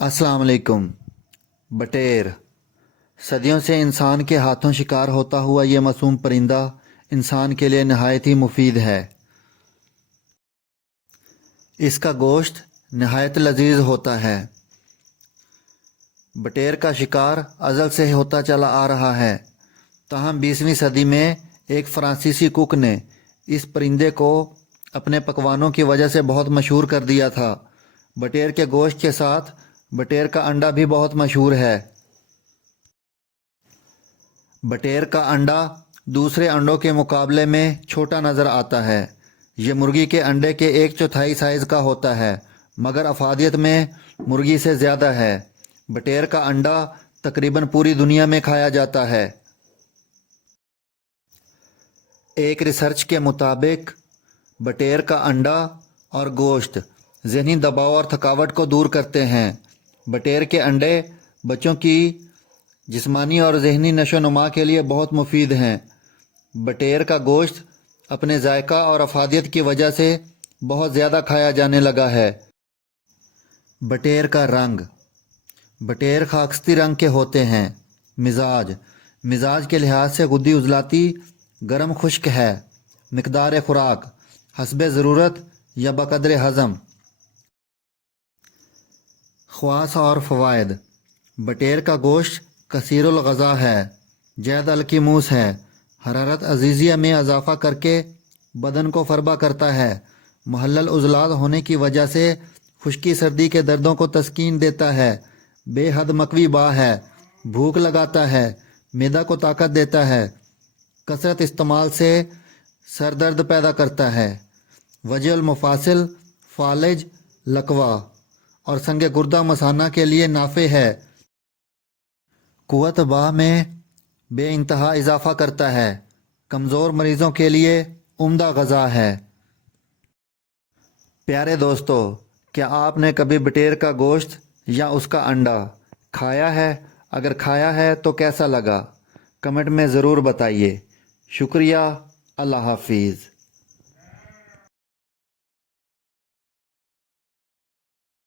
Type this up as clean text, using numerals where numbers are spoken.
अस्सलाम वालेकुम। बटेर सदियों से इंसान के हाथों शिकार होता हुआ ये मासूम परिंदा इंसान के लिए नहायत ही मुफीद है। इसका गोश्त नहायत लजीज होता है। बटेर का शिकार अज़ल से होता चला आ रहा है, ताहम 20वीं सदी में एक फ़्रांसीसी कुक ने इस परिंदे को अपने पकवानों की वजह से बहुत मशहूर कर दिया था। बटेर के गोश्त के साथ बटेर का अंडा भी बहुत मशहूर है। बटेर का अंडा दूसरे अंडों के मुकाबले में छोटा नज़र आता है। ये मुर्गी के अंडे के 1/4 साइज़ का होता है, मगर अफादियत में मुर्गी से ज़्यादा है। बटेर का अंडा तकरीबन पूरी दुनिया में खाया जाता है। एक रिसर्च के मुताबिक बटेर का अंडा और गोश्त ज़हनी दबाव और थकावट को दूर करते हैं। बटेर के अंडे बच्चों की जिस्मानी और ज़हनी नशोनुमा के लिए बहुत मुफीद हैं। बटेर का गोश्त अपने जायका और अफादियत की वजह से बहुत ज़्यादा खाया जाने लगा है। बटेर का रंग बटेर खाकस्ती रंग के होते हैं। मिजाज के लिहाज से गुद्दी उजलाती गर्म खुश्क है। मिकदार खुराक हस्बे ज़रूरत या बकदर हज़म। ख़वास और फ़वाइद बटेर का गोश्त कसीरुल ग़ज़ा है, ज़ैद अलकीमूस है। हरारत अज़ीज़िया में इजाफ़ा करके बदन को फरबा करता है। मुहल्लल उज़लात होने की वजह से खुश्की सर्दी के दर्दों को तस्कीन देता है। बेहद मकवी बा है, भूख लगाता है, मैदा को ताकत देता है। कसरत इस्तेमाल से सर दर्द पैदा करता है। वजल मुफासिल, फालिज, लकवा और संग गुर्दा मसाना के लिए नाफे है। कुव्वत बाह में बेइंतहा इजाफ़ा करता है। कमज़ोर मरीज़ों के लिए उम्दा ग़ज़ा है। प्यारे दोस्तों, क्या आपने कभी बटेर का गोश्त या उसका अंडा खाया है? अगर खाया है तो कैसा लगा? कमेंट में ज़रूर बताइए। शुक्रिया। अल्लाह हाफिज़।